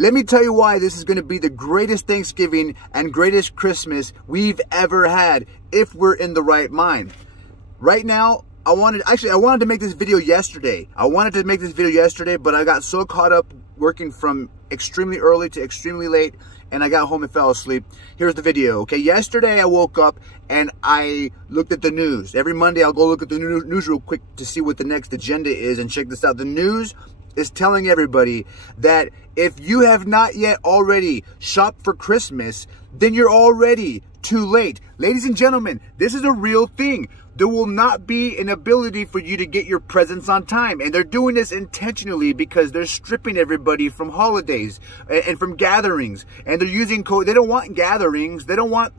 Let me tell you why this is going to be the greatest Thanksgiving and greatest Christmas we've ever had if we're in the right mind. Right now, I wanted to make this video yesterday. But I got so caught up working from extremely early to extremely late, and I got home and fell asleep. Here's the video, okay? Yesterday, I woke up and I looked at the news. Every Monday, I'll go look at the news real quick to see what the next agenda is, and check this out. The news is telling everybody that if you have not yet already shopped for Christmas, then you're already too late. Ladies and gentlemen, this is a real thing. There will not be an ability for you to get your presents on time. And they're doing this intentionally because they're stripping everybody from holidays and from gatherings. And they're using they don't want gatherings. They want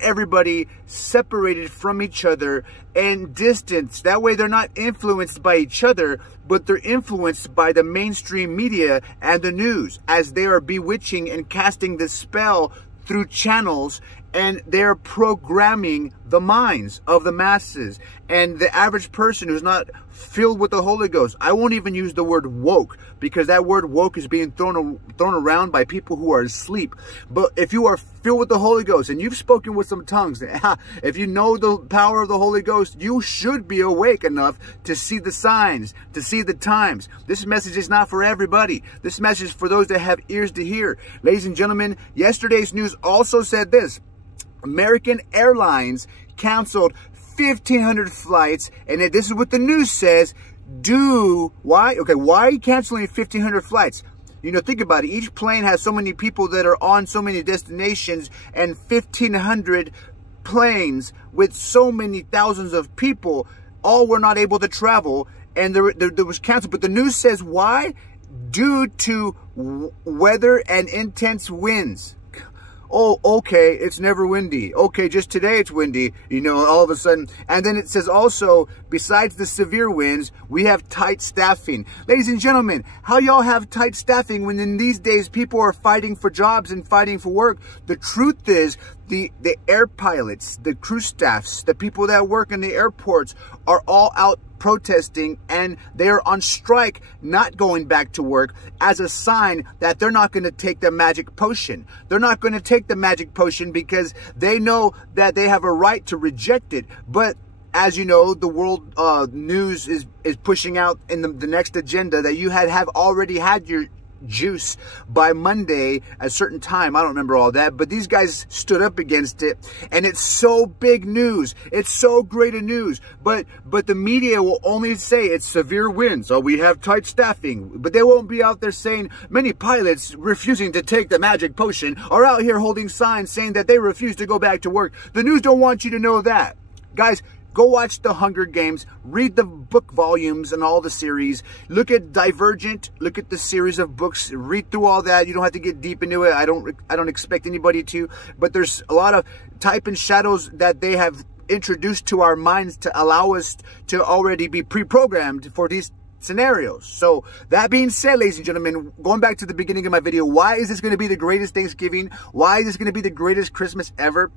everybody separated from each other and distanced. That way they're not influenced by each other, but they're influenced by the mainstream media and the news as they are bewitching and casting this spell through channels, and they're programming the minds of the masses and the average person who's not filled with the Holy Ghost. I won't even use the word woke, because that word woke is being thrown around by people who are asleep. But if you are filled with the Holy Ghost and you've spoken with some tongues, if you know the power of the Holy Ghost, you should be awake enough to see the signs, to see the times. This message is not for everybody. This message is for those that have ears to hear. Ladies and gentlemen, yesterday's news also said this: American Airlines canceled 1,500 flights, and this is what the news says. Why are you canceling 1,500 flights? You know, think about it. Each plane has so many people that are on so many destinations, and 1,500 planes with so many thousands of people all were not able to travel, and there was canceled. But the news says why? Due to weather and intense winds. Oh, okay, it's never windy. Okay, just today it's windy, you know, all of a sudden. And then it says also, besides the severe winds, we have tight staffing. Ladies and gentlemen, how y'all have tight staffing when in these days people are fighting for jobs and fighting for work? The truth is, the air pilots, the crew staffs, the people that work in the airports are all out protesting, and they're on strike, not going back to work, as a sign that they're not going to take the magic potion. They're not going to take the magic potion because they know that they have a right to reject it. But as you know, the world news is pushing out in the next agenda that you have already had your juice by Monday at a certain time. I don't remember all that, but these guys stood up against it, and it's so big news. It's so great a news, but the media will only say it's severe winds, or we have tight staffing, but they won't be out there saying many pilots refusing to take the magic potion are out here holding signs saying that they refuse to go back to work. The news don't want you to know that. Guys, go watch The Hunger Games, read the book volumes and all the series, look at Divergent, look at the series of books, read through all that. You don't have to get deep into it. I don't expect anybody to, but there's a lot of type and shadows that they have introduced to our minds to allow us to already be pre-programmed for these scenarios. So that being said, ladies and gentlemen, going back to the beginning of my video, why is this going to be the greatest Thanksgiving? Why is this going to be the greatest Christmas ever?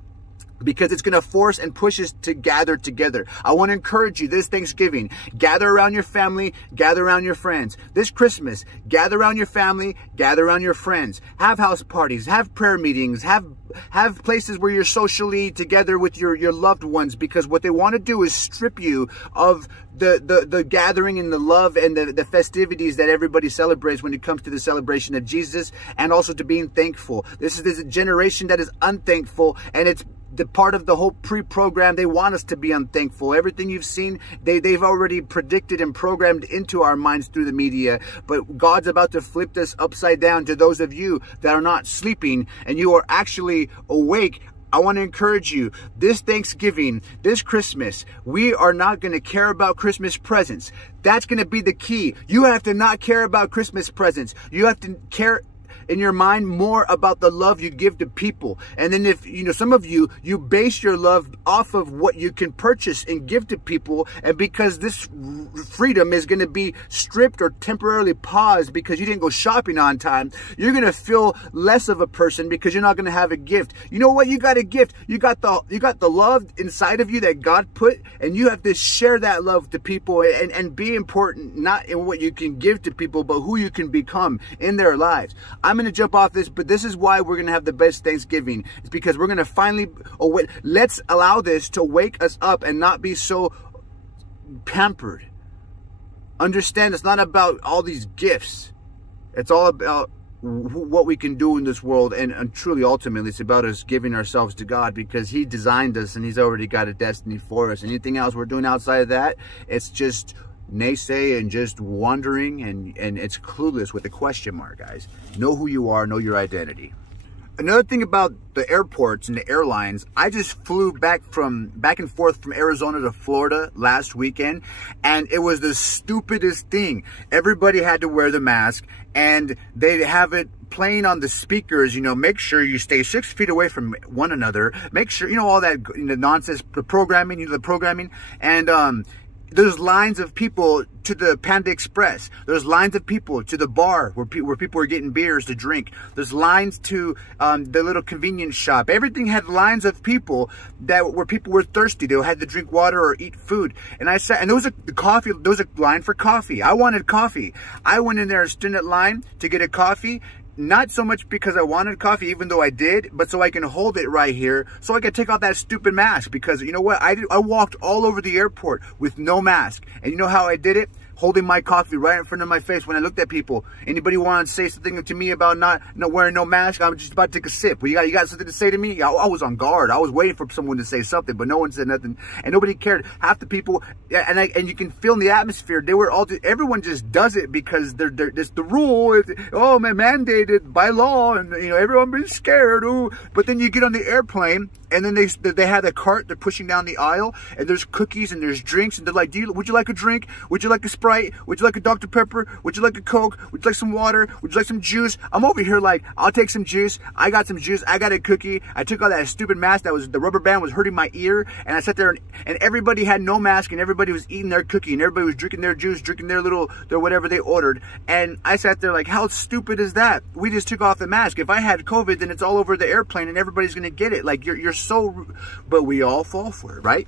Because it's going to force and push us to gather together. I want to encourage you this Thanksgiving, gather around your family, gather around your friends. This Christmas, gather around your family, gather around your friends. Have house parties, have prayer meetings, have places where you're socially together with your loved ones, because what they want to do is strip you of the gathering and the love and the festivities that everybody celebrates when it comes to the celebration of Jesus, and also to being thankful. This is a generation that is unthankful, and it's the part of the whole pre-program. They want us to be unthankful. Everything you've seen, they've already predicted and programmed into our minds through the media. But God's about to flip this upside down to those of you that are not sleeping and you are actually awake. I want to encourage you, this Thanksgiving, this Christmas, we are not going to care about Christmas presents. That's going to be the key. You have to not care about Christmas presents. You have to care in your mind more about the love you give to people. And then if, you know, some of you base your love off of what you can purchase and give to people. And because this freedom is going to be stripped or temporarily paused because you didn't go shopping on time, you're going to feel less of a person because you're not going to have a gift. You know what? You got a gift. You got the love inside of you that God put, and you have to share that love to people and be important, not in what you can give to people, but who you can become in their lives. I'm I'm going to jump off this, but this is why we're going to have the best Thanksgiving. It's because we're going to finally, let's allow this to wake us up and not be so pampered. Understand, it's not about all these gifts. It's all about what we can do in this world, and truly, ultimately, it's about us giving ourselves to God, because He designed us and He's already got a destiny for us. Anything else we're doing outside of that, it's just naysay and just wondering, and it's clueless with a question mark, guys. Know who you are, know your identity. Another thing about the airports and the airlines, I just flew back and forth from Arizona to Florida last weekend, and it was the stupidest thing. Everybody had to wear the mask, and they have it playing on the speakers, you know, make sure you stay 6 feet away from one another. Make sure, you know, all that nonsense, the programming, and there's lines of people to the Panda Express. There's lines of people to the bar where people were getting beers to drink. There's lines to the little convenience shop. Everything had lines of people where people were thirsty. They had to drink water or eat food. And I sat, and there was a line for coffee. I wanted coffee. I went in there and stood in line to get a coffee. Not so much because I wanted coffee, even though I did, but so I can hold it right here, so I can take off that stupid mask. Because you know what? I walked all over the airport with no mask. And you know how I did it? Holding my coffee right in front of my face when I looked at people. Anybody want to say something to me about not wearing no mask? I'm just about to take a sip. Well, you got something to say to me? I was on guard. I was waiting for someone to say something, but no one said nothing, and nobody cared. Half the people, and you can feel in the atmosphere, they were all, everyone just does it because it's the rule. Oh man, mandated by law, and you know everyone be scared. Ooh. But then you get on the airplane, and then they have a cart. They're pushing down the aisle, and there's cookies and there's drinks, and they're like, would you like a drink? Would you like a Sprite? Would you like a Dr. Pepper? Would you like a Coke? Would you like some water? Would you like some juice? I'm over here like, I'll take some juice. I got some juice. I got a cookie. I took all that stupid mask the rubber band was hurting my ear, and I sat there and everybody had no mask, and everybody was eating their cookie, and everybody was drinking their juice, drinking their whatever they ordered. And I sat there like, how stupid is that? We just took off the mask. If I had COVID, then it's all over the airplane and everybody's gonna get it. Like you're so, but we all fall for it, right?